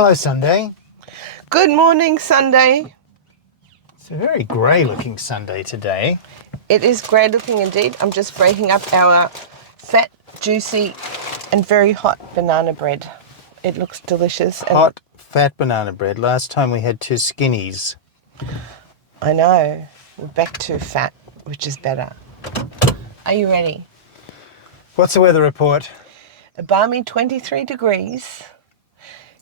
Hello, Sunday. Good morning, Sunday. It's a very grey looking Sunday today. It is grey looking indeed. I'm just breaking up our fat, juicy and very hot banana bread. It looks delicious. Hot, fat banana bread. Last time we had two skinnies. I know. We're back to fat, which is better. Are you ready? What's the weather report? A balmy 23 degrees,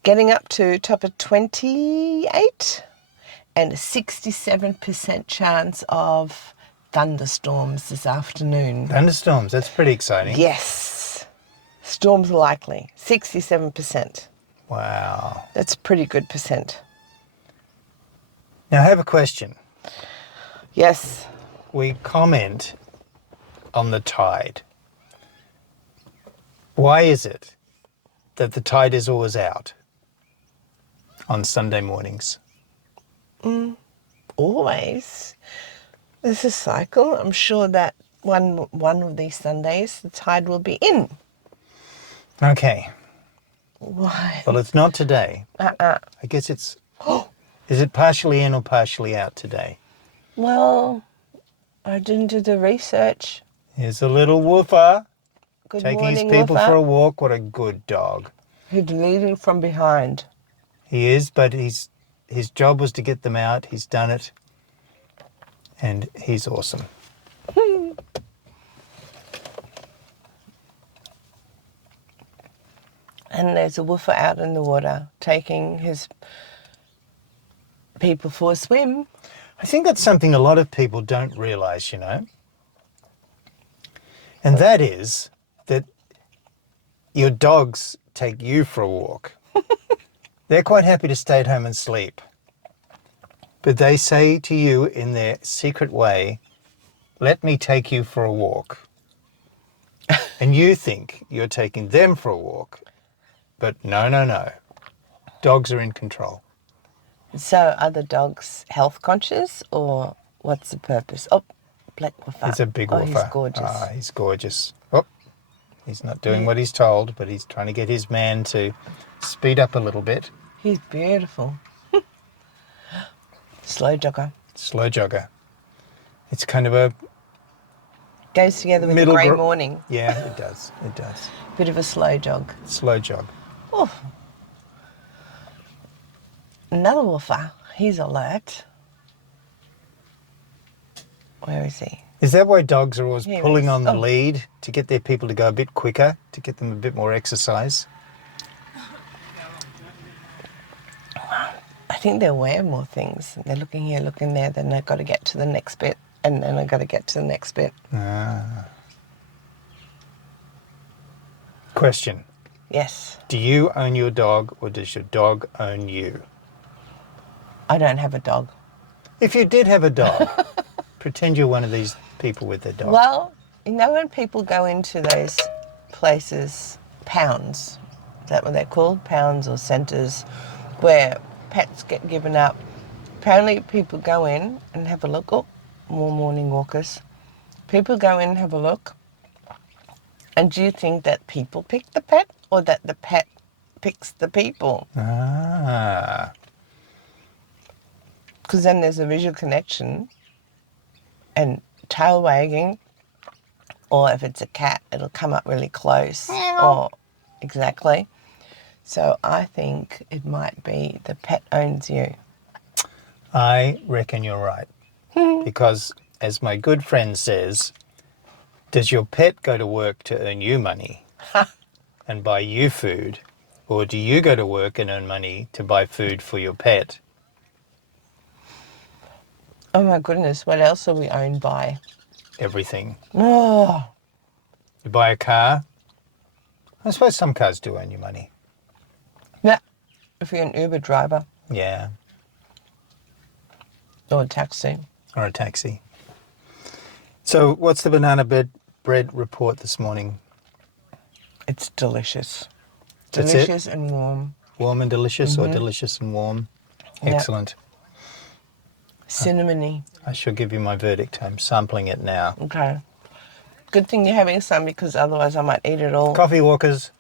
getting up to top of 28 and a 67% chance of thunderstorms this afternoon. Thunderstorms, that's pretty exciting. Yes. Storms are likely. 67%. Wow. That's a pretty good percent. Now I have a question. Yes. We comment on the tide. Why is it that the tide is always out on Sunday mornings? Always. There's a cycle. I'm sure that one of these Sundays the tide will be in. Okay. Why? Well, it's not today. I guess it's... Is it partially in or partially out today? Well, I didn't do the research. Here's a little woofer. Good Taking morning, his people Woofer. for a walk. What a good dog. He's leading from behind. He is, but his job was to get them out. He's done it. And he's awesome. And there's a woofer out in the water taking his people for a swim. I think that's something a lot of people don't realise, you know. And that is that your dogs take you for a walk. They're quite happy to stay at home and sleep. But they say to you in their secret way, let me take you for a walk. And you think you're taking them for a walk. But no. Dogs are in control. So are the dogs health conscious or what's the purpose? Oh, black woofer. He's a big woofer. Oh, he's gorgeous. Ah, he's gorgeous. Oh, he's not doing what he's told, but he's trying to get his man to speed up a little bit. He's beautiful. Slow jogger. Slow jogger. It's kind of a... Goes together with a grey morning. Yeah, it does. It does. Bit of a slow jog. Slow jog. Oh. Another woofer. He's alert. Where is he? Is that why dogs are always Here he pulling is. on the Oh. lead to get their people to go a bit quicker, to get them a bit more exercise? I think they're aware of more things. They're looking here, looking there, then they've got to get to the next bit, and then I've got to get to the next bit. Question. Yes. Do you own your dog or does your dog own you? I don't have a dog. If you did have a dog, pretend you're one of these people with their dog. Well, you know when people go into those places, pounds, is that what they're called? Pounds or centres, where pets get given up. Apparently people go in and have a look. Oh, more morning walkers. People go in and have a look. And do you think that people pick the pet or that the pet picks the people? Ah. Because then there's a visual connection and tail wagging, or if it's a cat, it'll come up really close. Or exactly. So I think it might be the pet owns you. I reckon you're right. Because, as my good friend says, does your pet go to work to earn you money and buy you food? Or do you go to work and earn money to buy food for your pet? Oh my goodness, what else are we owned by? Everything. Oh, You buy a car. I suppose some cars do earn you money. yeah. If you're an Uber driver Yeah. or a taxi. Or a taxi. So what's the banana bread report this morning? It's delicious. That's it? Delicious and warm. Warm and delicious or delicious and warm? Yeah. Excellent. Cinnamony. I shall give you my verdict. I'm sampling it now. Okay. Good thing you're having some because otherwise I might eat it all. Coffee walkers.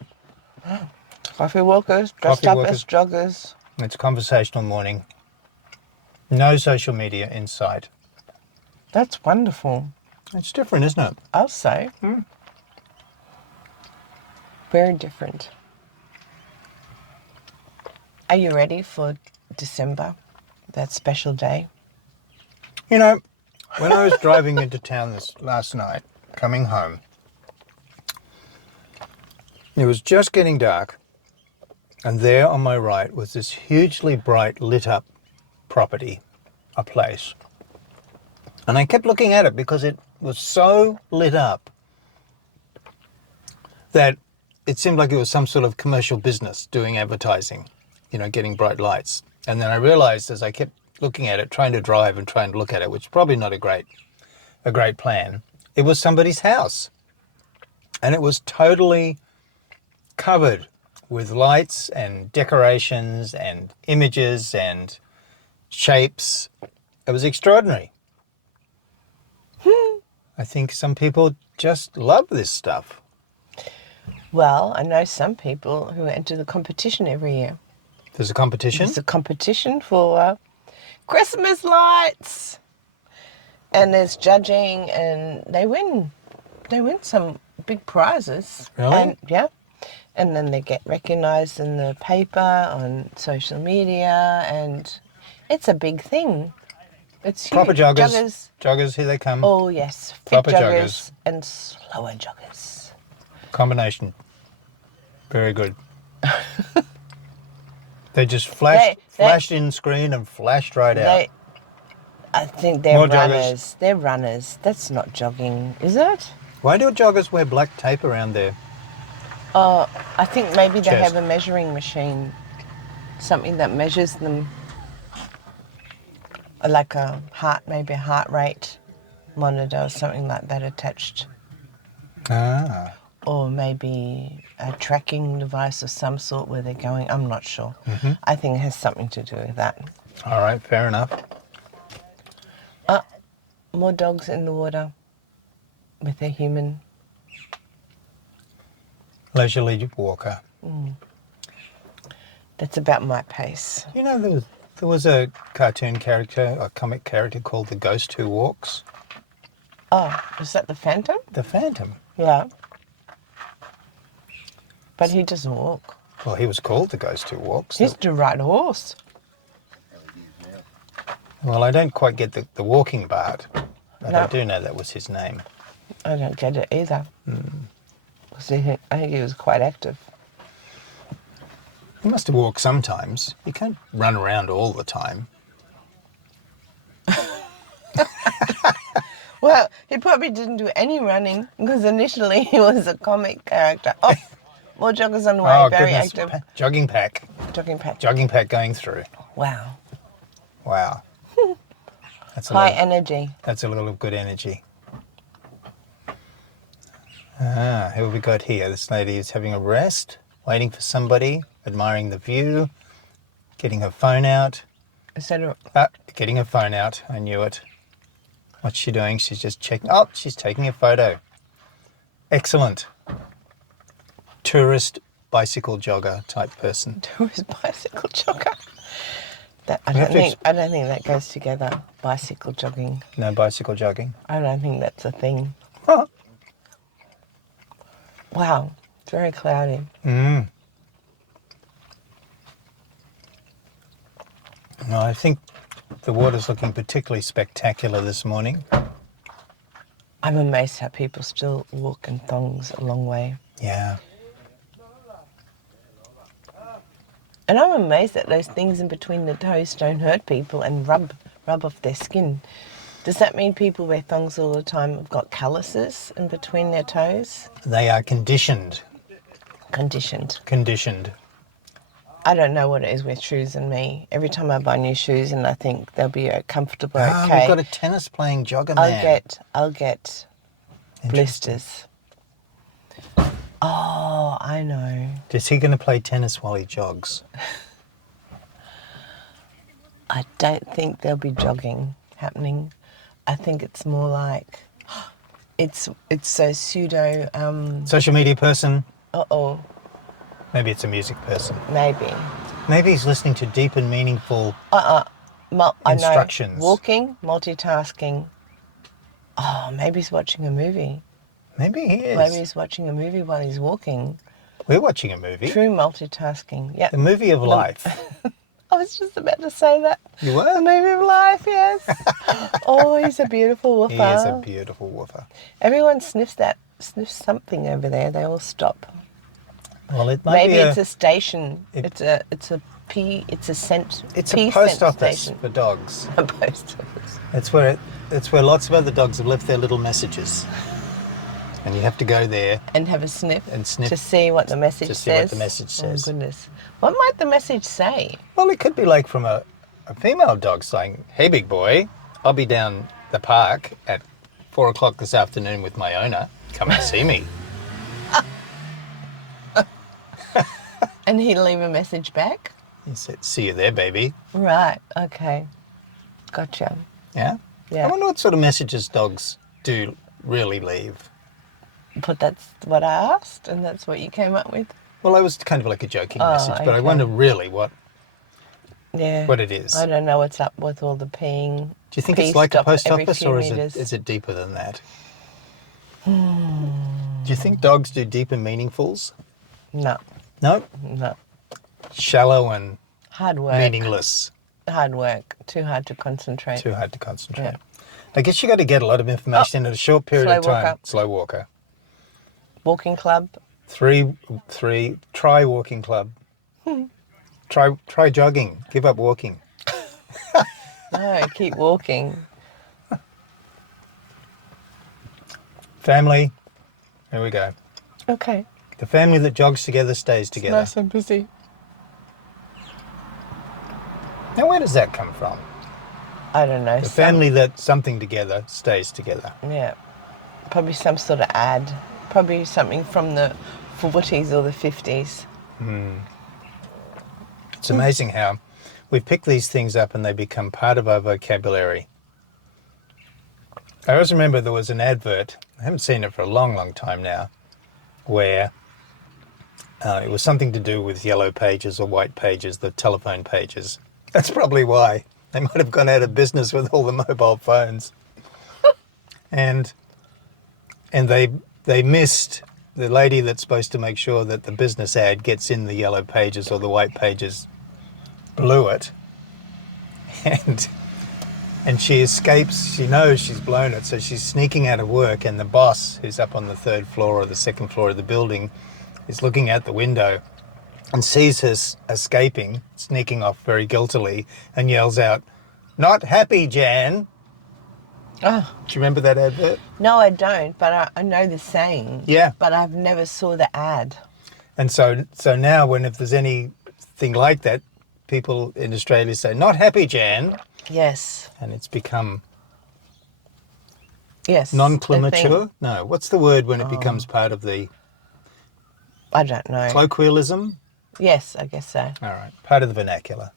Coffee walkers, dressed Coffee up walkers. as joggers. It's a conversational morning. No social media in sight. That's wonderful. It's different, isn't it? I'll say. Very different. Are you ready for December, that special day? You know, when I was driving into town last night, coming home, it was just getting dark, and there on my right was this hugely bright, lit up property, a place. And I kept looking at it because it was so lit up that it seemed like it was some sort of commercial business doing advertising, you know, getting bright lights. And then I realized as I kept looking at it, trying to drive and trying to look at it, which is probably not a great plan, it was somebody's house. And it was totally covered with lights and decorations and images and shapes. It was extraordinary. I think some people just love this stuff. Well, I know some people who enter the competition every year. There's a competition? There's a competition for Christmas lights. And there's judging and they win some big prizes. Really? And, yeah. And then they get recognised in the paper, on social media, and it's a big thing. It's huge. Proper joggers. Joggers, here they come. Oh, yes. Fit Proper joggers and slower joggers. Combination. Very good. They just flashed in screen and flashed right out. I think they're More runners. joggers. They're runners. That's not jogging, is it? Why do joggers wear black tape around there? I think maybe they Chest. have a measuring machine, something that measures them, like maybe a heart rate monitor or something like that attached, Ah. or maybe a tracking device of some sort where they're going. I'm not sure. I think it has something to do with that. All right, fair enough. More dogs in the water with a human. Leisurely walker. That's about my pace. You know, there was a cartoon character, a comic character called the Ghost Who Walks. Oh, is that the Phantom? The Phantom. Yeah. But he doesn't walk. Well, he was called the Ghost Who Walks. He used to ride a horse. Well, I don't quite get the walking part, but No. I do know that was his name. I don't get it either. I think he was quite active. He must have walked sometimes. You can't run around all the time. Well, he probably didn't do any running because initially he was a comic character. Oh, more joggers on the way, very goodness. active. Jogging pack. Jogging pack. Jogging pack going through. Wow. Wow. That's High energy. That's a little good energy. Ah, who have we got here? This lady is having a rest, waiting for somebody, admiring the view, getting her phone out. Is that a, Getting her phone out. I knew it. What's she doing? She's just checking. Oh, she's taking a photo. Excellent. Tourist bicycle jogger type person. tourist bicycle jogger? I have don't to think that goes together. Bicycle jogging. No bicycle jogging. I don't think that's a thing. Huh. Wow. It's very cloudy. No, I think the water's looking particularly spectacular this morning. I'm amazed how people still walk in thongs a long way. Yeah. And I'm amazed that those things in between the toes don't hurt people and rub off their skin. Does that mean people wear thongs all the time have got calluses in between their toes? They are conditioned. Conditioned. I don't know what it is with shoes and me. Every time I buy new shoes and I think they'll be comfortable, okay, We've got a tennis playing jogger man. I'll get blisters. Oh, I know. Is he going to play tennis while he jogs? I don't think there'll be jogging happening. I think it's more like it's so pseudo. Social media person. Uh-oh. Maybe it's a music person. Maybe. Maybe he's listening to deep and meaningful I know. instructions. Walking, multitasking. Oh, maybe he's watching a movie. Maybe he is. Maybe he's watching a movie while he's walking. We're watching a movie. True multitasking. Yeah. The movie of life. I was just about to say that. You The were? movie of life, yes. Oh, he's a beautiful woofer. He is a beautiful woofer. Everyone sniffs something over there. They all stop. Well, it might Maybe be it's a station. it- It's a scent. It's pea a post scent office station. for dogs. A post office. It's where lots of other dogs have left their little messages. And you have to go there And have a sniff. And sniff to see what the message to says. see what the message says. Oh goodness. What might the message say? Well, it could be like from a female dog saying, "Hey, big boy, I'll be down the park at 4 o'clock this afternoon with my owner. Come and see me." And he'd leave a message back. He said, "See you there, baby." Right. Okay. Gotcha. Yeah? Yeah. I wonder what sort of messages dogs do really leave. But that's what I asked, and that's what you came up with. Well, it was kind of like a joking Oh, message, but I okay. wonder really what Yeah. it is. I don't know what's up with all the peeing. Do you think Pee it's like a stop post every office, few or meters. is it deeper than that? Do you think dogs do deep and meaningfuls? No. No? No. Shallow and Hard work. meaningless. Hard work. Too hard to concentrate. Too hard to concentrate. Yeah. I guess you got to get a lot of information in a short period slow of time. walker. Slow walker. Walking club. Try walking club. Try jogging. Give up walking. No, keep walking. Family. Here we go. Okay. The family that jogs together stays together. Nice and busy. Now, where does that come from? I don't know. The family that something together stays together. Yeah. Probably some sort of ad. Probably something from the 40s or the 50s. It's amazing how we pick these things up and they become part of our vocabulary. I always remember there was an advert, I haven't seen it for a long, long time now, where it was something to do with yellow pages or white pages, the telephone pages. That's probably why. They might have gone out of business with all the mobile phones. and they missed the lady that's supposed to make sure that the business ad gets in the yellow pages or the white pages, blew it. And she escapes, she knows she's blown it, so she's sneaking out of work, and the boss, who's up on the 3rd floor or the 2nd floor of the building, is looking out the window and sees her escaping, sneaking off very guiltily, and yells out, "Not happy, Jan." Oh. Do you remember that advert? No, I don't, but I know the saying. Yeah. But I've never saw the ad. And so now if there's anything like that, people in Australia say, "Not happy, Jan." Yes. And it's become Yes. non-climature? No, what's the word when it becomes part of the I don't know. colloquialism? Yes, I guess so. All right, part of the vernacular.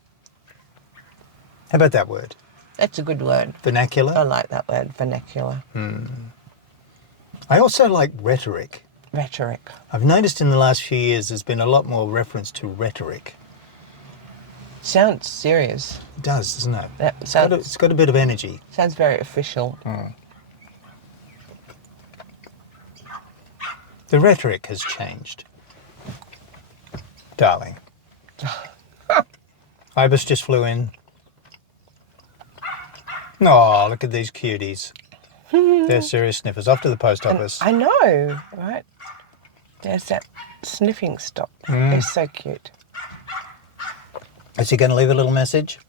How about that word? That's a good word. I Vernacular? like that word, vernacular. I also like rhetoric. Rhetoric. I've noticed in the last few years there's been a lot more reference to rhetoric. Sounds serious. It does, doesn't it? That It's got a bit of energy. sounds very official. The rhetoric has changed. Darling. Ibis just flew in. Oh, look at these cuties. They're serious sniffers. Off to the post office. I know, right? There's that sniffing stop. They're so cute. Is he going to leave a little message?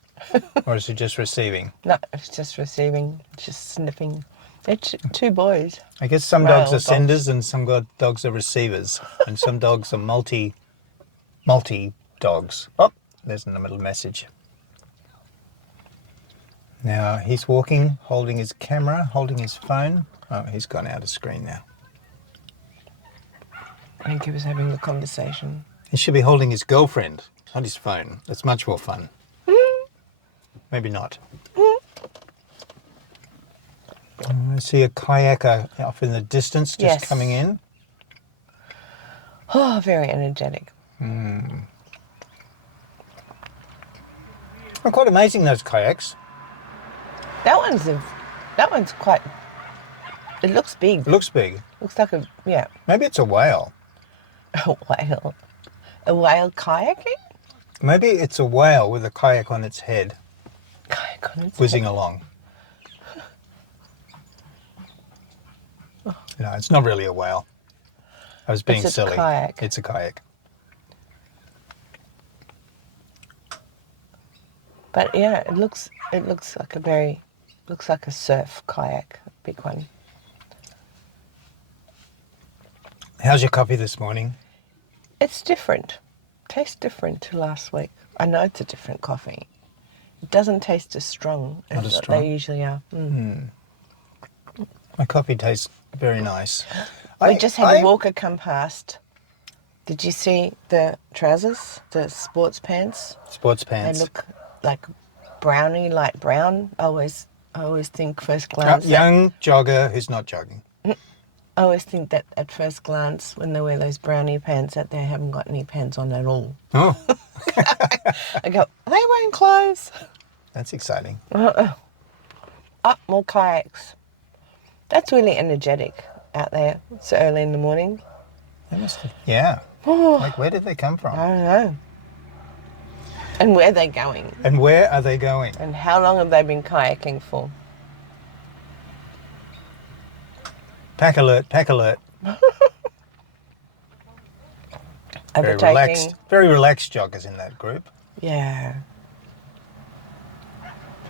Or is he just receiving? No, it's just receiving, just sniffing. They're two boys. I guess some Well, dogs are dogs. senders and some dogs are receivers. And some dogs are multi dogs. Oh, there's a little message. Now he's walking, holding his camera, holding his phone. Oh, he's gone out of screen now. I think he was having a conversation. He should be holding his girlfriend, not his phone. That's much more fun. Maybe not. I see a kayaker off in the distance just Yes. coming in. Oh, very energetic. They're quite amazing, those kayaks. That one's quite. It looks big. It looks big. Looks like a Maybe it's a whale. a whale. A whale kayaking? Maybe it's a whale with a kayak on its head, Kayak on its whizzing head. along. No, it's not really a whale. I was being It's a silly. kayak. It's a kayak. But yeah, it looks like a surf kayak, big one. How's your coffee this morning? It's different. Tastes different to last week. I know it's a different coffee. It doesn't taste as strong Not as as strong? they usually are. My coffee tastes very nice. We just had a walker come past. Did you see the trousers, the sports pants? Sports pants. They look like brownie, light brown. I always think first glance. Young jogger who's not jogging. I always think that at first glance when they wear those brownie pants that they haven't got any pants on at all. Oh, I go, are they wearing clothes? that's exciting. Oh, more kayaks. That's really energetic out there so early in the morning. They must have, yeah. Like, where did they come from? I don't know. And where are they going? And where are they going? And how long have they been kayaking for? Pack alert, pack alert. Very relaxed. Very relaxed joggers in that group. Yeah.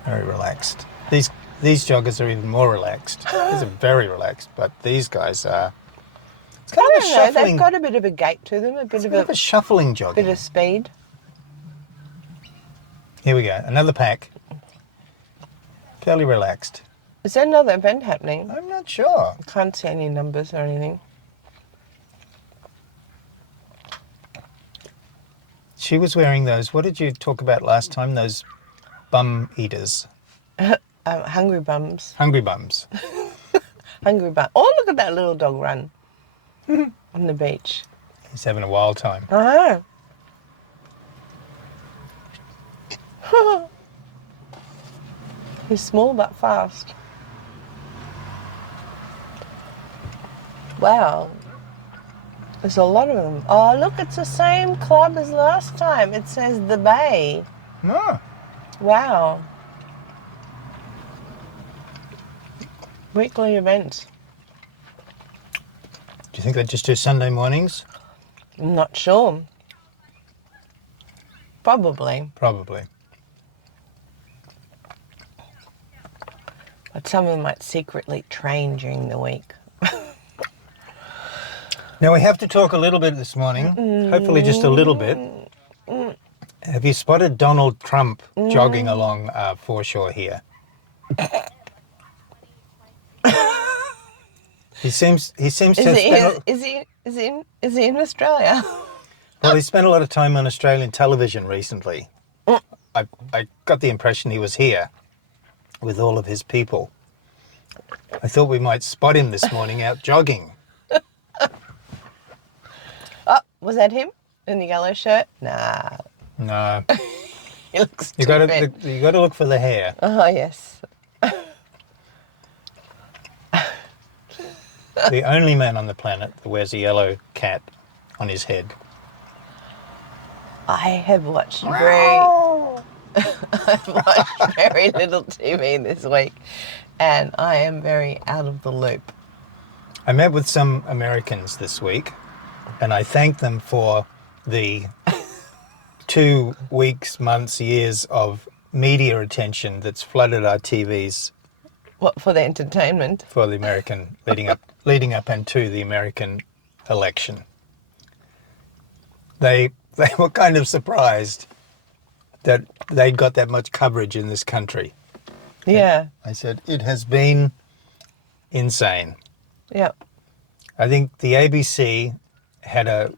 Very relaxed. These joggers are even more relaxed. These are very relaxed, but these guys are. It's kind of a shuffling. They've got a bit of a gait to them, a bit of a shuffling jogging. bit of speed. Here we go. Another pack. Fairly relaxed. Is there another event happening? I'm not sure. I can't see any numbers or anything. She was wearing those. What did you talk about last time? Those bum eaters. Hungry bums. Hungry bums. Hungry bum. Oh, look at that little dog run on the beach. He's having a wild time. I know. He's small but fast. Wow. There's a lot of them. Oh, look, it's the same club as last time. It says The Bay. No. Wow. Weekly events. Do you think they just do Sunday mornings? I'm not sure. Probably. Probably. But some of them might secretly train during the week. Now, we have to talk a little bit this morning, hopefully just a little bit. Have you spotted Donald Trump jogging along foreshore here? He seems to have spent... Is he in Australia? Well, he spent a lot of time on Australian television recently. I got the impression he was here with all of his people. I thought we might spot him this morning out jogging. Oh, was that him in the yellow shirt? Nah. No. He looks You too got fit. to look for the hair. Oh, yes. The only man on the planet that wears a yellow cat on his head. I have watched I've watched very little TV this week, and I am very out of the loop. I met with some Americans this week, and I thanked them for the 2 weeks, months, years of media attention that's flooded our TVs What, for the entertainment? for the American leading up and to the American election. They were kind of surprised that they'd got that much coverage in this country. Yeah. I said, it has been insane. Yeah. I think the ABC had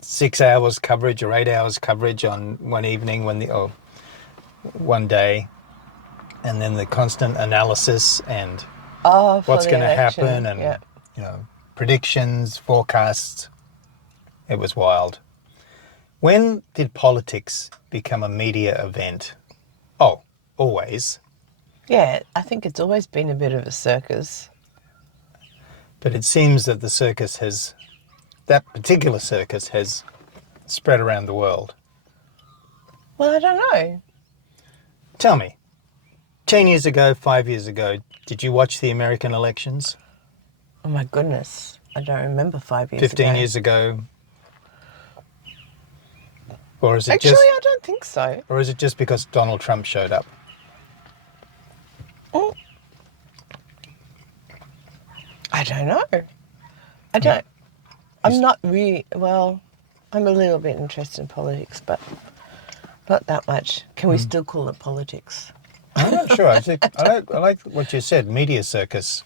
6 hours coverage or 8 hours coverage on one evening or one day, and then the constant analysis and Oh, for what's the going to election. happen and Yeah. predictions, forecasts. It was wild. When did politics become a media event? Oh, always. Yeah, I think it's always been a bit of a circus. But it seems that that particular circus has spread around the world. Well, I don't know. Tell me, 10 years ago, 5 years ago, did you watch the American elections? Oh my goodness, I don't remember 5 years 15 ago. years ago? Or is it Actually, just, I don't think so. or is it just because Donald Trump showed up? Mm. I don't know. I don't. I'm not really, well, I'm a little bit interested in politics, but not that much. Can we still call it politics? I'm not sure. I like what you said, media circus.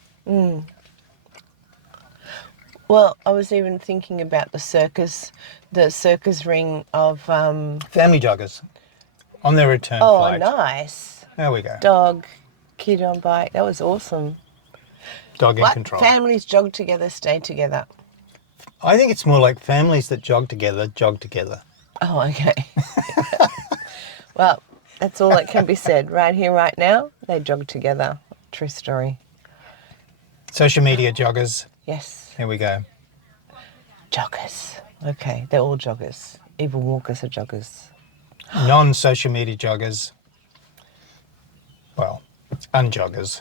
Well, I was even thinking about the circus ring of, Family joggers on their return oh, flight. nice. There we go. Dog, kid on bike. That was awesome. Dog in Like control. families jog together, stay together. I think it's more like families that jog together, jog together. Oh, okay. Well, that's all that can be said. Right here, right now, they jog together. True story. Social media joggers. Yes. Here we go. Joggers. Okay, they're all joggers. Even walkers are joggers. Non-social media joggers. Well, unjoggers.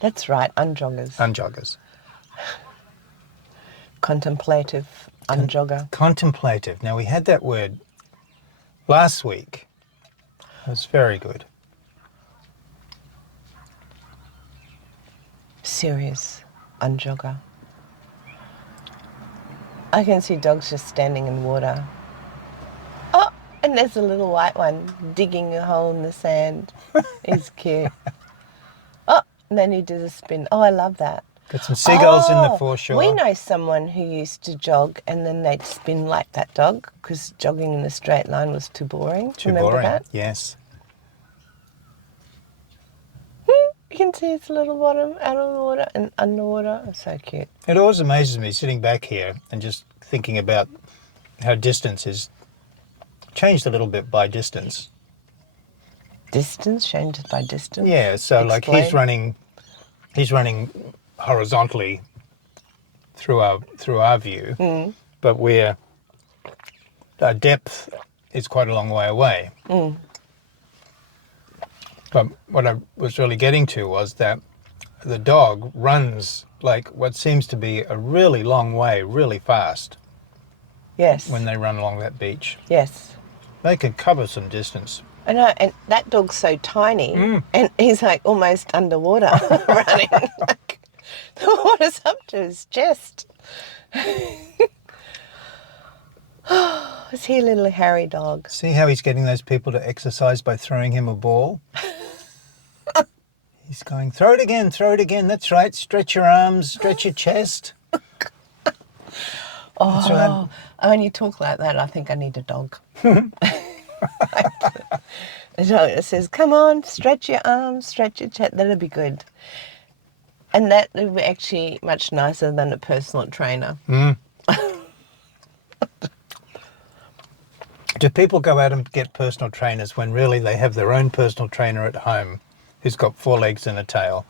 That's right, unjoggers. Unjoggers. Contemplative unjogger. Contemplative. Now, we had that word last week. It was very good. Serious unjogger. I can see dogs just standing in water. Oh, and there's a little white one digging a hole in the sand. He's cute. Oh, and then he does a spin. Oh, I love that. Got some seagulls in the Oh, foreshore. We know someone who used to jog and then they'd spin like that dog because jogging in a straight line was too boring. Too Remember boring. that? Yes. You can see its little bottom out of the water and underwater. It's so cute. It always amazes me sitting back here and just thinking about how distance is changed a little bit by distance. Distance changes by distance. Yeah, so like Explain. he's running horizontally through our view, but our depth is quite a long way away. But what I was really getting to was that the dog runs like what seems to be a really long way, really fast Yes. when they run along that beach. Yes. They can cover some distance. I know, and that dog's so tiny, and he's like almost underwater running. Like, the water's up to his chest. Is he a little hairy dog? See how he's getting those people to exercise by throwing him a ball? He's going, throw it again, that's right, stretch your arms, stretch your chest. Oh, That's right. when you talk like that, I think I need a dog. A dog that says, come on, stretch your arms, stretch your chest. That'll be good. And that would be actually much nicer than a personal trainer. Do people go out and get personal trainers when really they have their own personal trainer at home who's got 4 legs and a tail?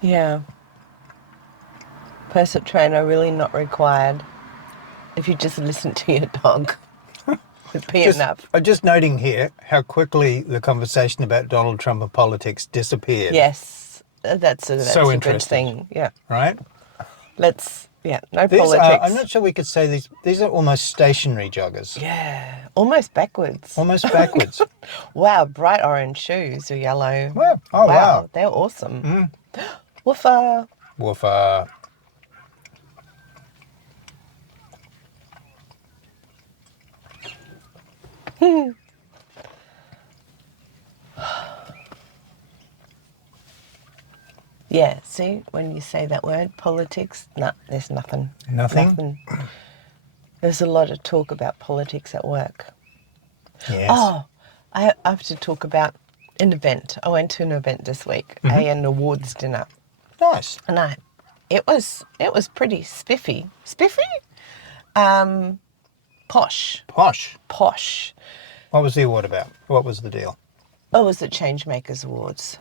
Yeah. Personal trainer really not required if you just listen to your dog. Would be enough. I'm just noting here how quickly the conversation about Donald Trump and politics disappeared. Yes, that's a good interesting. thing. Yeah. Right? No These politics. I'm not sure we could say these are almost stationary joggers. Yeah, almost backwards. Almost backwards. Wow, bright orange shoes or yellow. Well, oh, wow. They're awesome. Woofa. Woofa. Yeah, see, when you say that word, politics, there's nothing. Nothing? There's a lot of talk about politics at work. Yes. Oh, I have to talk about an event. I went to an event this week, an awards dinner. Nice. And It was pretty spiffy. Spiffy? Posh. Posh. Posh. What was the award about? What was the deal? It was the Changemakers Awards.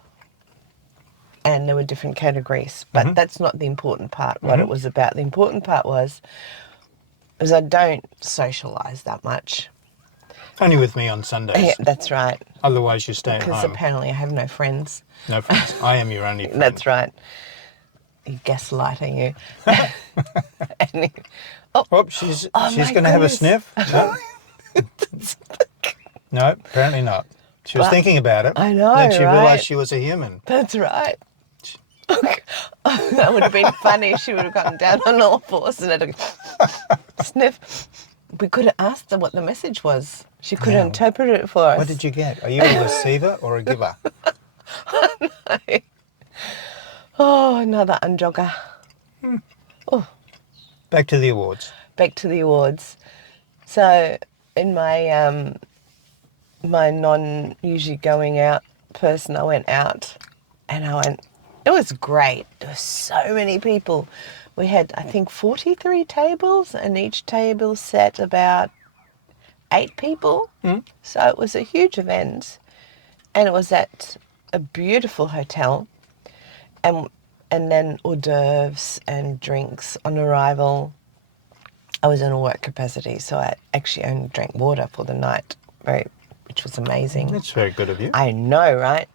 And there were different categories, but that's not the important part, what it was about. The important part was I don't socialise that much. Only with me on Sundays. Yeah, that's right. Otherwise, you stay at Because home. apparently I have no friends. No friends. I am your only friend. That's right. You gaslighting you. And Oh, she's my going to have a goodness. sniff. No? No, apparently not. She was But- thinking about it. I know, Then she right? realised she was a human. That's right. That would have been funny if she would have gotten down on all fours and had a sniff. We could have asked her what the message was. She could have Yeah. interpreted it for us. What did you get? Are you a receiver or a giver? Oh, another unjogger. Oh, Back to the awards. back to the awards. So, in my my non-usually going out person, I went out and it was great. There were so many people. We had, I think, 43 tables, and each table sat about 8 people. So it was a huge event, and it was at a beautiful hotel, and then hors d'oeuvres and drinks on arrival. I was in a work capacity, so I actually only drank water for the night, which was amazing. That's very good of you. I know, right?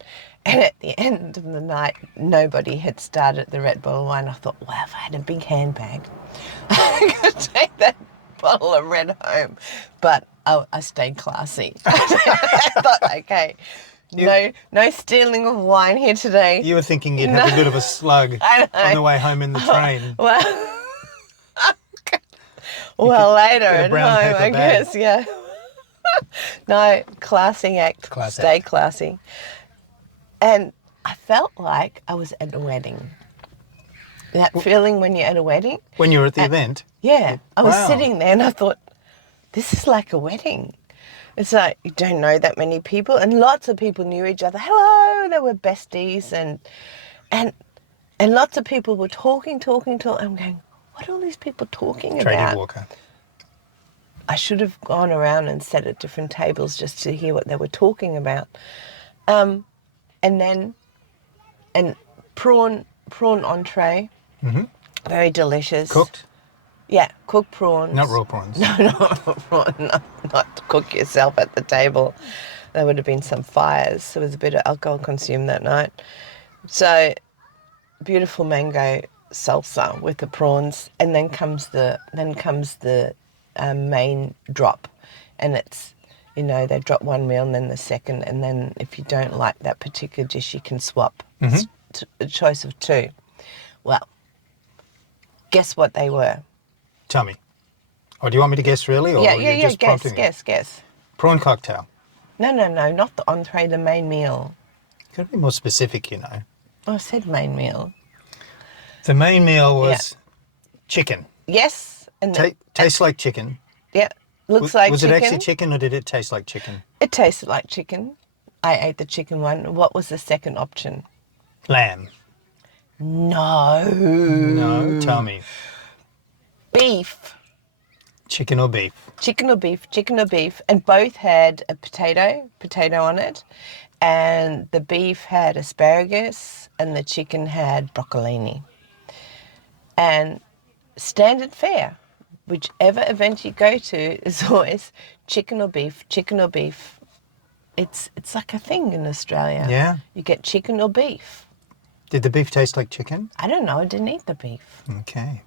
And at the end of the night, nobody had started the red bottle of wine. I thought, wow, if I had a big handbag, I could take that bottle of red home. But I stayed classy. I thought, okay, no stealing of wine here today. You were thinking you'd have a bit of a slug I know. on the way home in the train. Well, well, later get a at brown home, paper I bag. guess, yeah. No, classy act. Class Stay act. classy. And I felt like I was at a wedding. That feeling when you're at a wedding? When you were at the event, Yeah. I was Wow. sitting there and I thought, this is like a wedding. It's like you don't know that many people, and lots of people knew each other. Hello, they were besties, and lots of people were talking. I'm going, what are all these people talking Tradie about? Walker. I should have gone around and sat at different tables just to hear what they were talking about. And prawn entree, very delicious. Cooked, Yeah, cooked prawns. not raw prawns. Not to cook yourself at the table. There would have been some fires. There was a bit of alcohol consumed that night. So, beautiful mango salsa with the prawns, and then comes the main drop, and it's, they drop one meal and then the second, and then if you don't like that particular dish, you can swap. It's a choice of 2. Well, guess what they were? Tell me. Or do you want me to guess really? Or you're just prompting me? Guess. Prawn cocktail. No, not the entree, the main meal. Got to be more specific, Oh, I said main meal. The main meal was chicken. Yes. And Tastes like chicken. yeah, looks like was chicken. it actually chicken or did it taste like chicken? It tasted like chicken. I ate the chicken one. What was the second option? Lamb. No. No, tell me. Beef. Chicken or beef? Chicken or beef. And both had a potato on it. And the beef had asparagus and the chicken had broccolini. And standard fare, whichever event you go to, is always chicken or beef. It's like a thing in Australia. Yeah. You get chicken or beef. Did the beef taste like chicken? I don't know, I didn't eat the beef. Okay.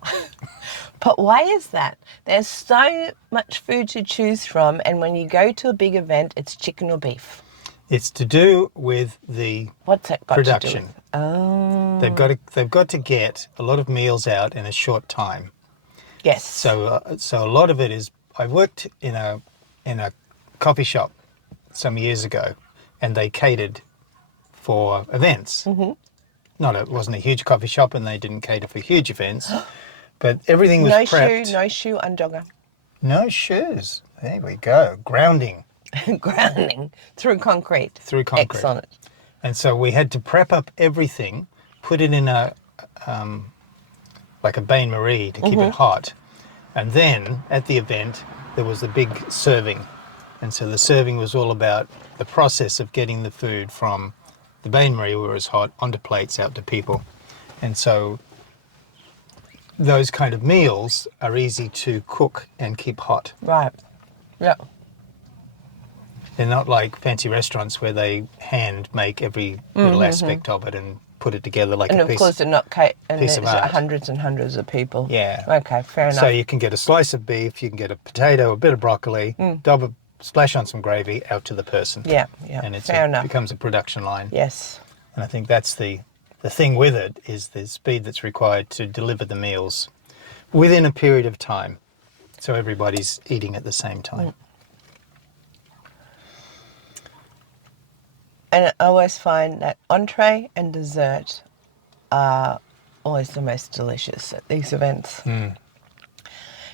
But why is that? There's so much food to choose from, and when you go to a big event, it's chicken or beef. It's to do with the What's that got to do production. with? Oh, They've got to get a lot of meals out in a short time. yes. So a lot of it is. I worked in a coffee shop some years ago, and they catered for events. Mm-hmm. It wasn't a huge coffee shop, and they didn't cater for huge events, but everything was prepped. No shoe, undogger. No shoes. There we go. Grounding Grounding through concrete. through concrete. like a bain-marie to keep it hot. And then at the event, there was the big serving. And so the serving was all about the process of getting the food from the bain-marie, where it was hot, onto plates out to people. And so those kind of meals are easy to cook and keep hot. Right. Yeah. They're not like fancy restaurants where they hand make every little aspect of it and put it together like And a of piece. course, they're not and piece there's of art. hundreds and hundreds of people. Yeah. Okay, fair enough. So you can get a slice of beef, you can get a potato, a bit of broccoli, splash on some gravy, out to the person. Yeah, yeah. And Fair enough. becomes a production line. Yes. And I think that's the thing with it, is the speed that's required to deliver the meals within a period of time. So everybody's eating at the same time. And I always find that entree and dessert are always the most delicious at these events.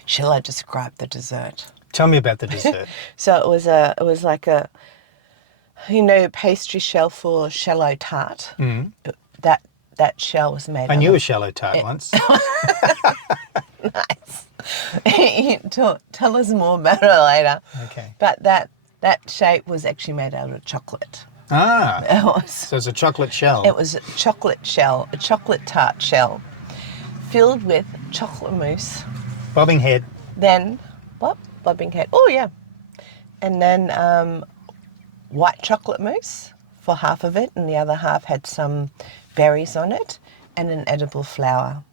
Shall I describe the dessert? Tell me about the dessert. So it was like a, pastry shell for shallow tart. That shell was made. I knew a shallow tart once. Nice. Tell us more about it later. Okay. But that shape was actually made out of chocolate. Ah, It was. so it's a chocolate shell. It was a chocolate shell, a chocolate tart shell, filled with chocolate mousse. Bobbing head. Then, what? Bobbing head. Oh, yeah. And then white chocolate mousse for half of it, and the other half had some berries on it and an edible flower.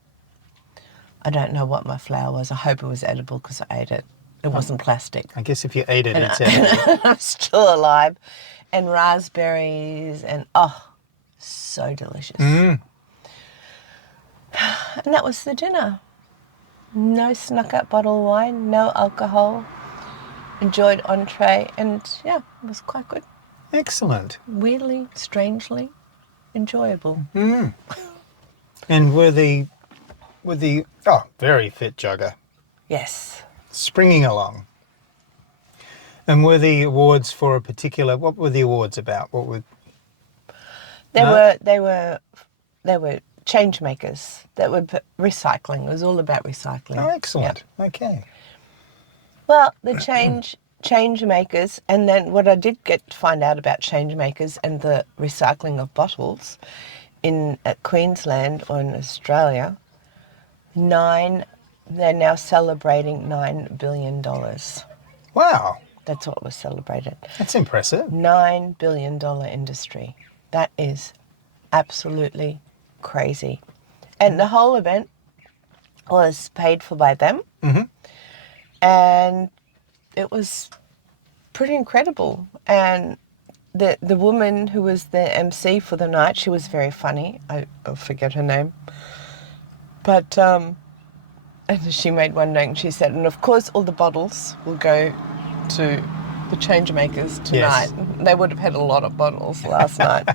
I don't know what my flower was. I hope it was edible because I ate it. It wasn't plastic. I guess if you ate it, it's edible. I'm still alive. And raspberries and, so delicious. And that was the dinner. No snuck up bottle of wine, no alcohol. Enjoyed entree and, yeah, it was quite good. Excellent. Weirdly, strangely enjoyable. And were the very fit jogger Yes. springing along? And were the awards for a particular? What were the awards about? What were? They were change makers. That were recycling. It was all about recycling. Oh, excellent. Yeah. Okay. Well, the change makers, and then what I did get to find out about change makers and the recycling of bottles in Queensland or in Australia, they're now celebrating $9 billion. Wow, That's what was celebrated. that's impressive. $9 billion industry. That is absolutely crazy. And the whole event was paid for by them. And it was pretty incredible. And the woman who was the MC for the night, she was very funny. I'll forget her name. But and she made one note and she said, and of course all the bottles will go to the change makers tonight. Yes. They would have had a lot of bottles last night.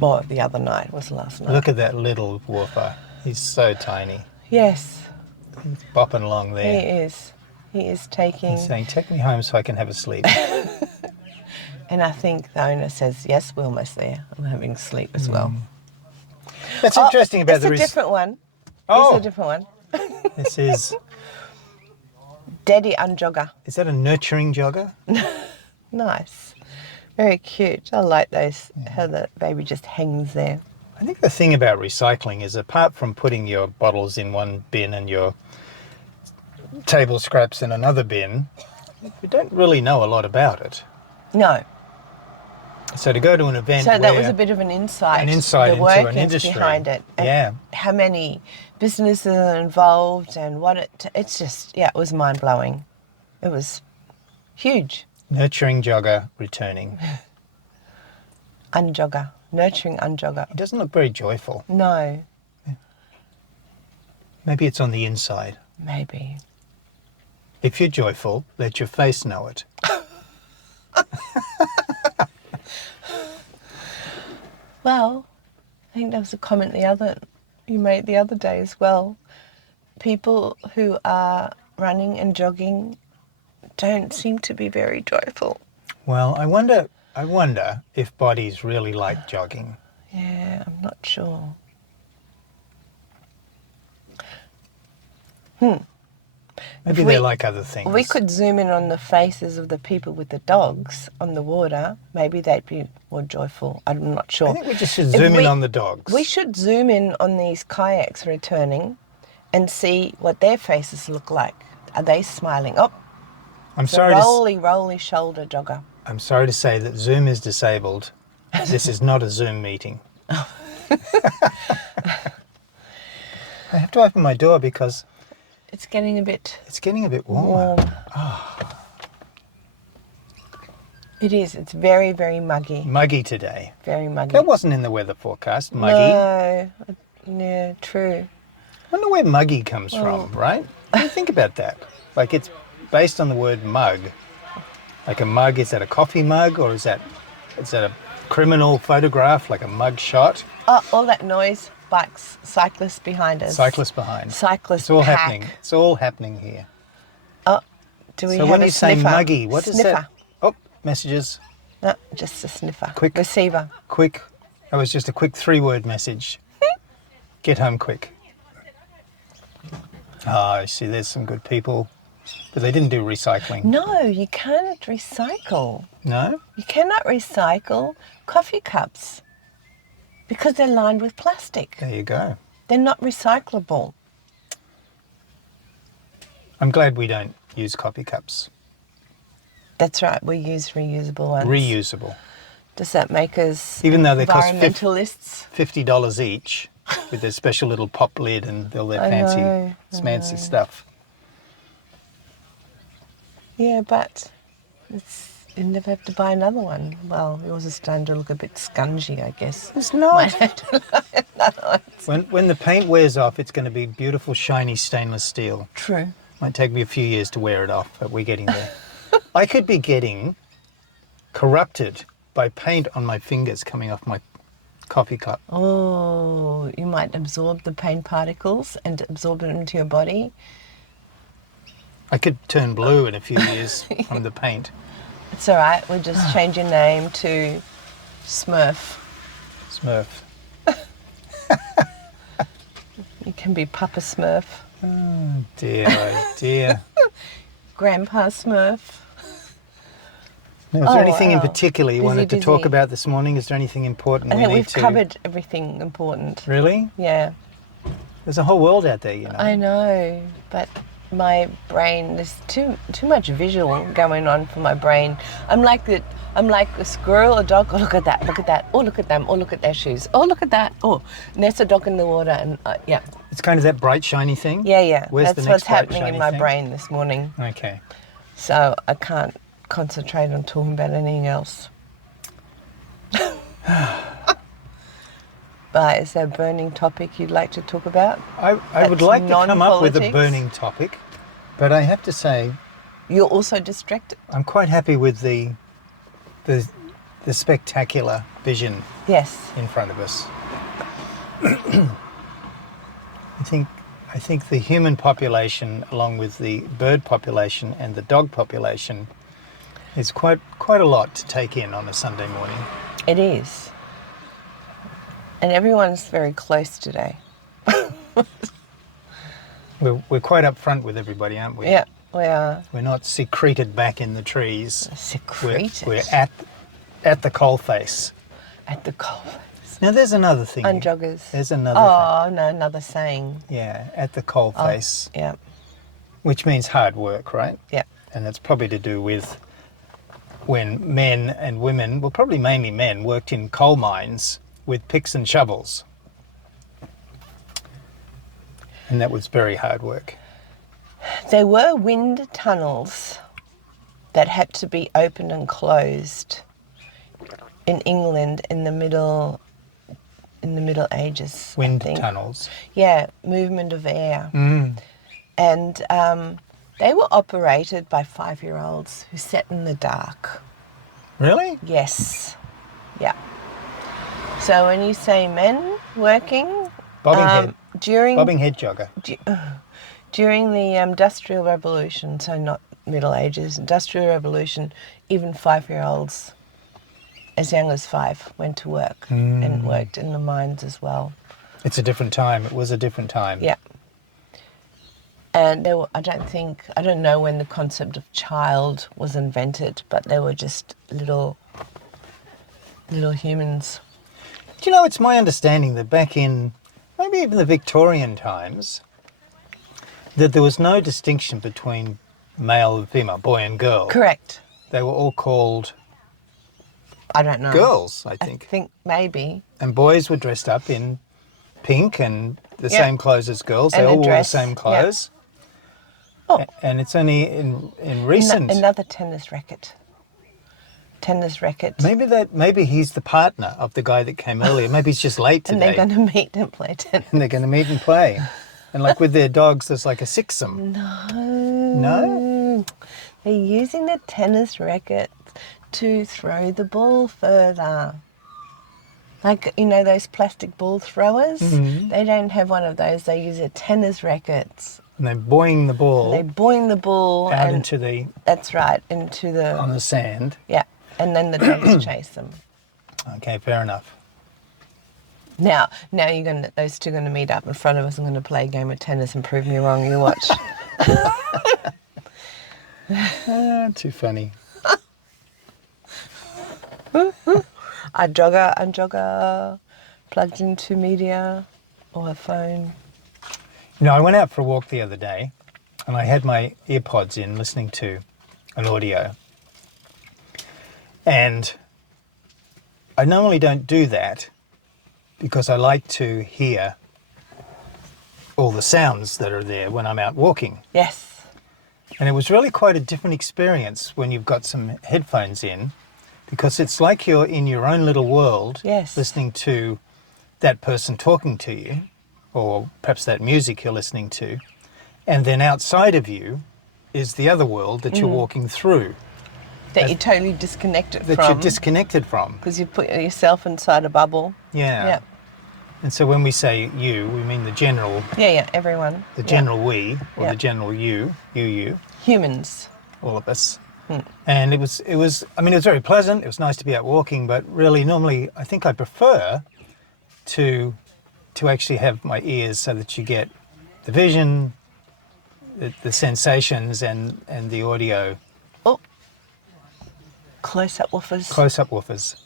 Well, the other night was last night. Look at that little woofer. He's so tiny. Yes, He's bopping along there. he is. He is taking... He's saying, "Take me home so I can have a sleep." And I think the owner says, yes, we're almost there. I'm having sleep as well. That's interesting about It's a different one. Oh. It's a different one. This is. Daddy Unjogger. Is that a nurturing jogger? Nice. Very cute. I like those, how the baby just hangs there. I think the thing about recycling is, apart from putting your bottles in one bin and your table scraps in another bin, we don't really know a lot about it. No. So to go to an event So where that was a bit of an insight. an insight the into workings an industry. behind it. And Yeah. how many businesses are involved and what it's just, yeah, it was mind blowing. It was huge. Nurturing jogger returning. Unjogger. Nurturing unjogger. He doesn't look very joyful. No, Maybe it's on the inside. maybe. If you're joyful, let your face know it. Well, I think that was a comment you made the other day as well. People who are running and jogging don't seem to be very joyful. Well, I wonder if bodies really like jogging. Yeah, I'm not sure. Maybe they like other things. We could zoom in on the faces of the people with the dogs on the water. Maybe they'd be more joyful. I'm not sure. I think we just should zoom in on the dogs. We should zoom in on these kayaks returning and see what their faces look like. Are they smiling? Oh, I'm it's sorry a roly shoulder jogger. I'm sorry to say that Zoom is disabled. This is not a Zoom meeting. I have to open my door because It's getting a bit warmer. warm. It is. It's very, very muggy. Muggy today. Very muggy. That wasn't in the weather forecast. Muggy. No. Yeah, true. I wonder where muggy comes from, right? What do you think about that? Like it's based on the word mug. Like a mug, is that a coffee mug or is that a criminal photograph, like a mug shot? Oh, all that noise. Bikes, cyclists behind us. Cyclists behind. Cyclists It's all pack. happening. It's all happening here. Oh, do we So have when a you say sniffer? muggy, what does sniffer. that? Oh, messages. No, just a sniffer. Quick. Receiver. Quick. That was just a quick 3-word message. Get home quick. I see there's some good people, but they didn't do recycling. No, you can't recycle. No? You cannot recycle coffee cups because they're lined with plastic. There you go. They're not recyclable. I'm glad we don't use coffee cups. That's right, we use reusable ones. Reusable. Does that make us Even though they cost environmentalists? $50 each with their special little pop lid and all their I fancy, know. fancy stuff. Yeah, but you never have to buy another one. Well, yours is starting to look a bit scungy, I guess. It's not. Might have to buy another one. When the paint wears off, it's going to be beautiful, shiny stainless steel. True. Might take me a few years to wear it off, but we're getting there. I could be getting corrupted by paint on my fingers coming off my coffee cup. Oh, you might absorb the paint particles and absorb it into your body. I could turn blue in a few years from the paint. It's all right. We'll just change your name to Smurf. Smurf. You can be Papa Smurf, Oh dear, oh dear. Grandpa Smurf. Now, is there Oh, anything in wow. particular you Busy, wanted to talk busy. about this morning? Is there anything important I we think need we've to... covered everything important. Really? Yeah, There's a whole world out there, you know. I know, but my brain, there's too much visual going on for my brain. I'm like a squirrel, a dog. Oh, look at that! Look at that! Oh, look at them! Oh, look at their shoes! Oh, look at that! Oh, and there's a dog in the water, and yeah, It's kind of that bright, shiny thing? yeah. Where's That's the what's next bright, happening in shiny my thing? brain this morning. Okay. So I can't concentrate on talking about anything else. But is there a burning topic you'd like to talk about? I would That's like to come up with a non-politics. burning topic, but I have to say You're also distracted. I'm quite happy with the spectacular vision Yes. in front of us. I think the human population, along with the bird population and the dog population, is quite a lot to take in on a Sunday morning. It is. And everyone's very close today. We're quite upfront with everybody, aren't we? Yeah, we are. We're not secreted back in the trees. Secreted. We're at the coalface. At the coal. Now there's another thing. On joggers. There's another thing. Oh, no, another saying. Yeah, at the coalface, Yeah, which means hard work, right? yeah. And that's probably to do with when men and women, well, probably mainly men, worked in coal mines with picks and shovels. And that was very hard work. There were wind tunnels that had to be opened and closed in England in the Middle Ages. I Wind think. tunnels. Yeah, movement of air. Mm. And they were operated by 5-year-olds who sat in the dark. Really? Yes. Yeah. So when you say men working, Bobbing head jogger. during the Industrial Revolution, so not Middle Ages, Industrial Revolution, even 5-year-olds, as young as 5, went to work and worked in the mines as well. It's a different time. It was a different time. Yeah. And they were, I don't know when the concept of child was invented, but they were just little humans. Do you know, it's my understanding that back in maybe even the Victorian times, that there was no distinction between male and female, boy and girl. Correct. They were all called I don't know. girls, I think. I think maybe. And boys were dressed up in pink and the Yeah. same clothes as girls. They And a all wore the dress, same yeah. clothes. Oh, And it's only in recent... another tennis racket. Tennis racket. Maybe he's the partner of the guy that came earlier. Maybe he's just late today. And they're going to meet and play tennis. And they're going to meet and play. And like with their dogs, there's like a sixsome. No? They're using the tennis racket to throw the ball further. Like, you know, those plastic ball throwers? Mm-hmm. They don't have one of those. They use a tennis rackets. And they're buoying the ball They boing the ball out and into the... that's right, into the... on the sand. Yeah, and then the dogs chase them. Okay, fair enough. Now those two are gonna meet up in front of us and gonna play a game of tennis and prove me wrong. You watch. Too funny. A jogger plugged into media or a phone. You know, I went out for a walk the other day and I had my earpods in listening to an audio. And I normally don't do that because I like to hear all the sounds that are there when I'm out walking. Yes. And it was really quite a different experience when you've got some headphones in, because it's like you're in your own little world, Yes. listening to that person talking to you, or perhaps that music you're listening to, and then outside of you is the other world that you're walking through, That you're totally disconnected that from. you're disconnected from. Because you put yourself inside a bubble. Yeah. Yeah. And so when we say you, we mean the general, Yeah, everyone. the Yeah. general we, or Yeah. the general you, Humans. all of us. And it was very pleasant. It was nice to be out walking, but really normally I think I prefer to actually have my ears so that you get the vision, the sensations and the audio. Oh. Close-up woofers. Close-up woofers.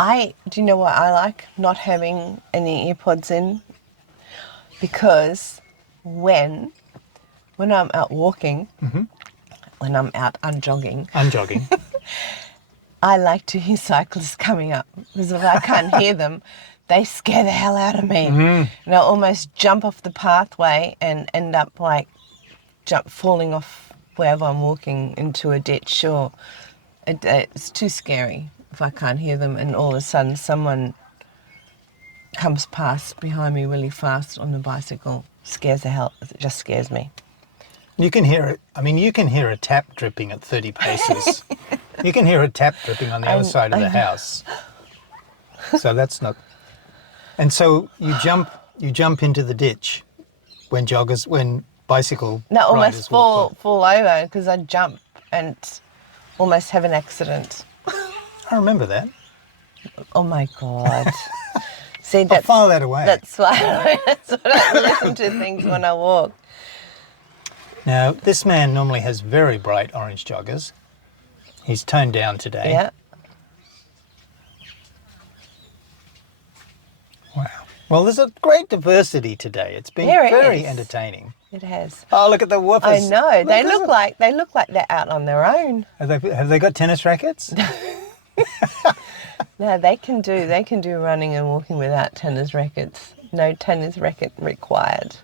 Do you know what I like? Not having any earpods in. Because when I'm out walking, when I'm out unjogging, I like to hear cyclists coming up. Because if I can't hear them, they scare the hell out of me. And I almost jump off the pathway and end up falling off wherever I'm walking into a ditch, or it's too scary if I can't hear them and all of a sudden someone comes past behind me really fast on a bicycle. It just scares me. You can hear it. I mean, you can hear a tap dripping at 30 paces. You can hear a tap dripping on the other side of the house. So that's not... And so you jump into the ditch when bicycle No, riders almost walk fall over because I jump and almost have an accident. I remember that. Oh my God. See, I'll file that away. That's why I listen to things when I walk. Now, this man normally has very bright orange joggers. He's toned down today. Yeah. Wow. Well, there's a great diversity today. It's been There very is. entertaining. It has. Oh, look at the woofers. I know. They there's look like they're out on their own. Have they got tennis rackets? No, they can do running and walking without tennis rackets. No tennis racket required.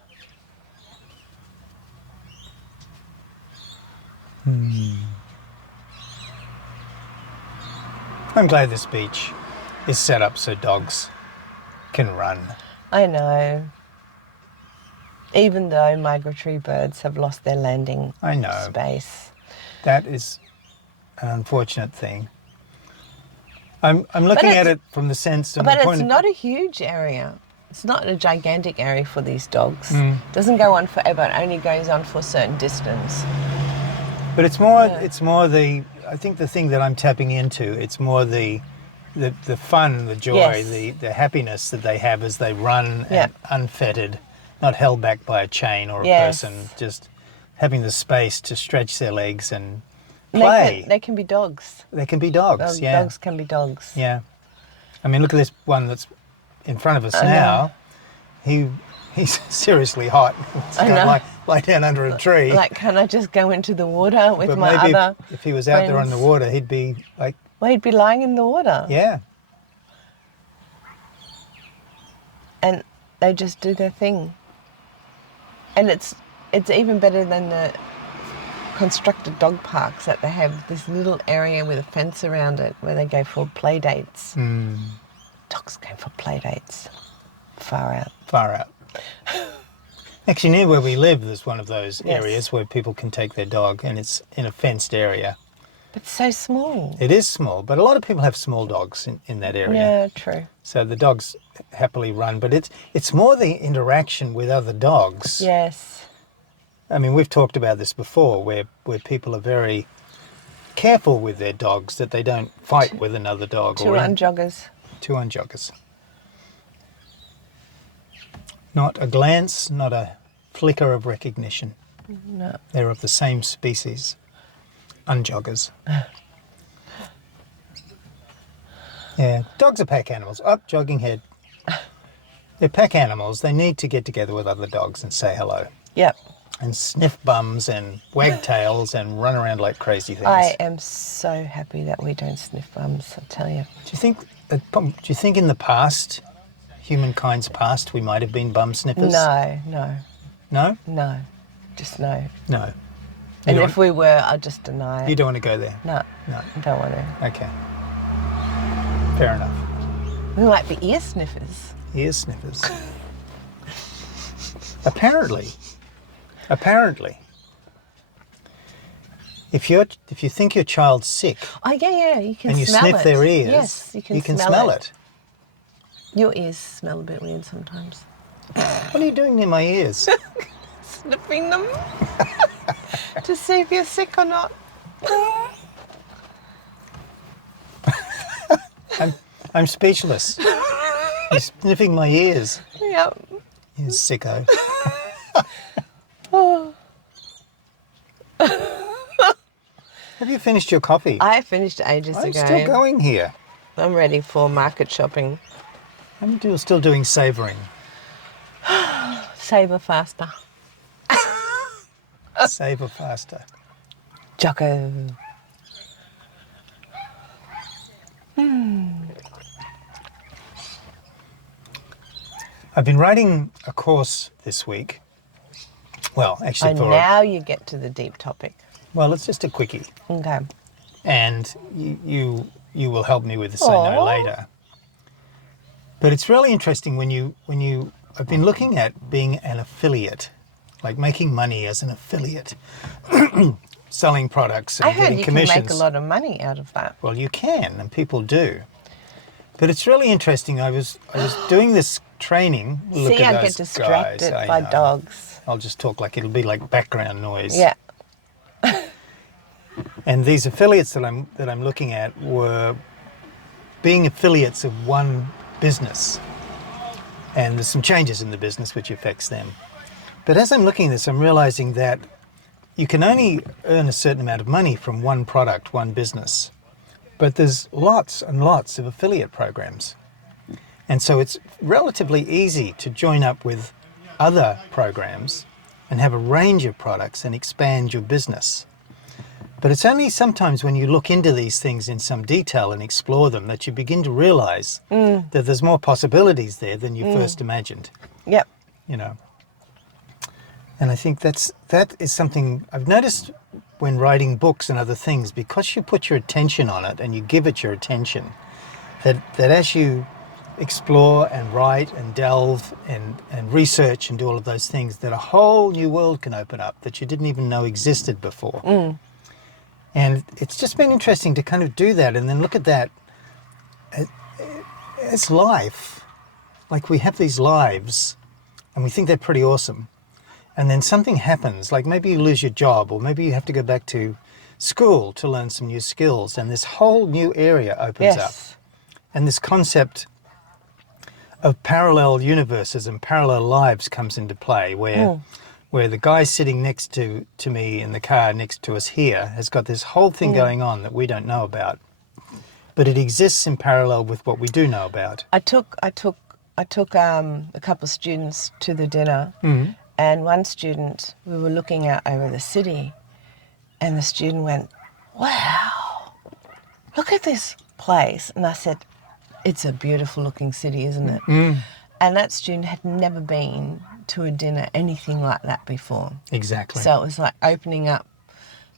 I'm glad this beach is set up so dogs can run. I know. Even though migratory birds have lost their landing I know. space. That is an unfortunate thing. I'm looking at it from the sense of... But it's not a huge area. It's not a gigantic area for these dogs. It doesn't go on forever. It only goes on for a certain distance. But it's more the... I think the thing that I'm tapping into, it's more the fun, the joy, Yes. the happiness that they have as they run Yeah. and unfettered not held back by a chain or a Yes. person, just having the space to stretch their legs and And play. They can be dogs. They can be dogs, yeah. Dogs can be dogs. Yeah. I mean, look at this one that's in front of us I now. He's seriously hot. He's I going know. to lie down under a tree. Like, can I just go into the water with but my maybe other if he was out there on the friends? water, he'd be like, Well, he'd be lying in the water. yeah. And they just do their thing. And it's even better than the constructed dog parks that they have this little area with a fence around it where they go for play dates. Dogs go for play dates. Far out. Far out. Actually, near where we live, there's one of those Yes. areas where people can take their dog, and it's in a fenced area. But so small. It is small, but a lot of people have small dogs in that area. Yeah, true. So the dogs happily run, but it's more the interaction with other dogs. Yes. I mean, we've talked about this before, where people are very careful with their dogs, that they don't fight with another dog. Two unjoggers. Two unjoggers. Not a glance, not a flicker of recognition. No. They're of the same species. Unjoggers. Yeah, dogs are pack animals. Up, jogging head. They're pack animals. They need to get together with other dogs and say hello. Yep. And sniff bums and wag tails and run around like crazy things. I am so happy that we don't sniff bums, I tell you. Do you think in the past, humankind's past, we might have been bum sniffers? No. No? Just no. No. And You if we were, I'd just deny it. You don't want to go there? No, No. I don't want to. Okay. Fair enough. We might be ear sniffers. Ear sniffers. Apparently. If you think your child's sick Oh, yeah, you can and you smell sniff it. their ears, Yes, you can smell it. Your ears smell a bit weird sometimes. What are you doing near my ears? Sniffing them to see if you're sick or not. I'm speechless. You're sniffing my ears. Yep. You sicko. Oh. Have you finished your coffee? I finished ages I'm ago. still going here. I'm ready for market shopping. I'm still doing savouring. Saver faster. Savour faster. Jogger. I've been writing a course this week. Well, actually, And now you get to the deep topic. well, it's just a quickie, Okay. and you will help me with the say no Aw. later. But it's really interesting when you I've been looking at being an affiliate, like making money as an affiliate, selling products and I heard getting you commissions. can make a lot of money out of that. Well, you can, and people do. But it's really interesting. I was doing this training. Look See, at I those get distracted guys. I by know. dogs. I'll just talk like it'll be like background noise. Yeah. And these affiliates that I'm looking at were being affiliates of one business. And there's some changes in the business which affects them. But as I'm looking at this, I'm realizing that you can only earn a certain amount of money from one product, one business. But there's lots and lots of affiliate programs. And so it's relatively easy to join up with other programs and have a range of products and expand your business. But it's only sometimes when you look into these things in some detail and explore them that you begin to realize that there's more possibilities there than you first imagined, Yep. you know. And I think that is something I've noticed when writing books and other things, because you put your attention on it and you give it your attention, that as you explore and write and delve and research and do all of those things, that a whole new world can open up that you didn't even know existed before. And it's just been interesting to kind of do that and then look at that as life. Like we have these lives and we think they're pretty awesome. And then something happens, like maybe you lose your job or maybe you have to go back to school to learn some new skills and this whole new area opens up. Yes. And this concept of parallel universes and parallel lives comes into play, where the guy sitting next to me in the car next to us here has got this whole thing going on that we don't know about, but it exists in parallel with what we do know about. I took a couple of students to the dinner, and one student, we were looking out over the city, and the student went, "Wow, look at this place." And I said, "It's a beautiful looking city, isn't it?" And that student had never been to a dinner anything like that before. Exactly. So it was like opening up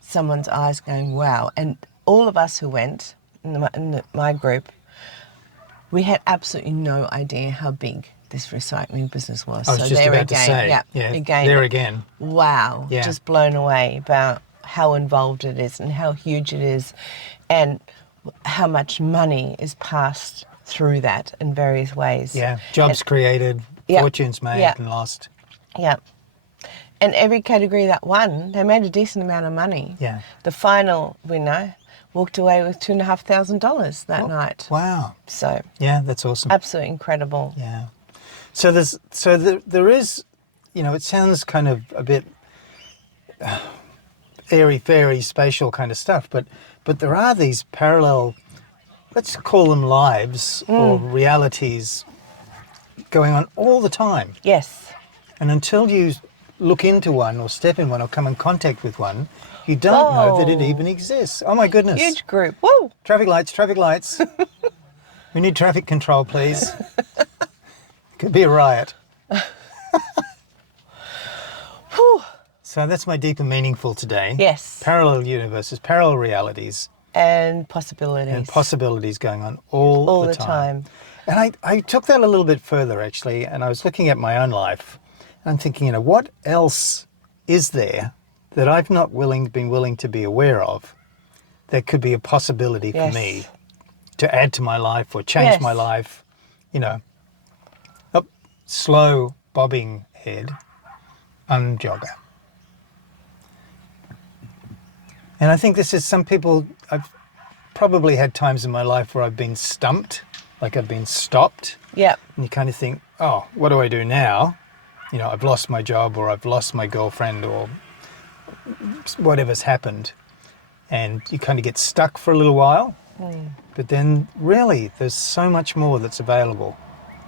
someone's eyes, going, "Wow." And all of us who went, in my group, we had absolutely no idea how big this recycling business was. I was just about to say, there again. Wow, just blown away about how involved it is and how huge it is, and how much money is passed through that in various ways. Yeah, jobs created, fortunes made and lost. Yeah. And every category that won, they made a decent amount of money. Yeah. The final winner walked away with $2,500 that night. Wow. So yeah, that's awesome. absolutely incredible. Yeah. So there is, you know, it sounds kind of a bit airy-fairy, spatial kind of stuff, but there are these parallel, let's call them lives or realities going on all the time. Yes. And until you look into one or step in one or come in contact with one, you don't know that it even exists. Oh my goodness. Huge group. Woo! Traffic lights, traffic lights. We need traffic control, please. Could be a riot. Whew. So that's my deep and meaningful today. Yes. Parallel universes, parallel realities. And possibilities. And possibilities going on all the time. And I took that a little bit further, actually, and I was looking at my own life. And I'm thinking, you know, what else is there that I've not been willing to be aware of that could be a possibility for me to add to my life or change my life? You know, slow bobbing head, jogger. And I think this is some people, I've probably had times in my life where I've been stumped, like I've been stopped. Yeah. And you kind of think, oh, what do I do now? You know, I've lost my job or I've lost my girlfriend or whatever's happened. And you kind of get stuck for a little while. But then really there's so much more that's available.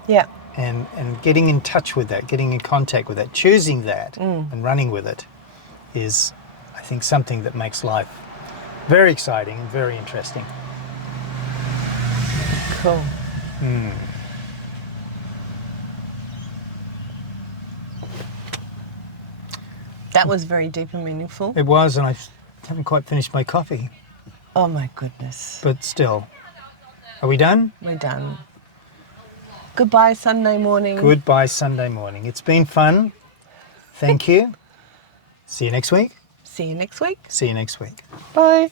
Yeah. And getting in touch with that, getting in contact with that, choosing that and running with it is, I think, something that makes life very exciting and very interesting. Cool. That was very deep and meaningful. It was, and I haven't quite finished my coffee. Oh my goodness. But still. Are we done? We're done. Goodbye, Sunday morning. Goodbye, Sunday morning. It's been fun. Thank you. See you next week. See you next week. See you next week. Bye.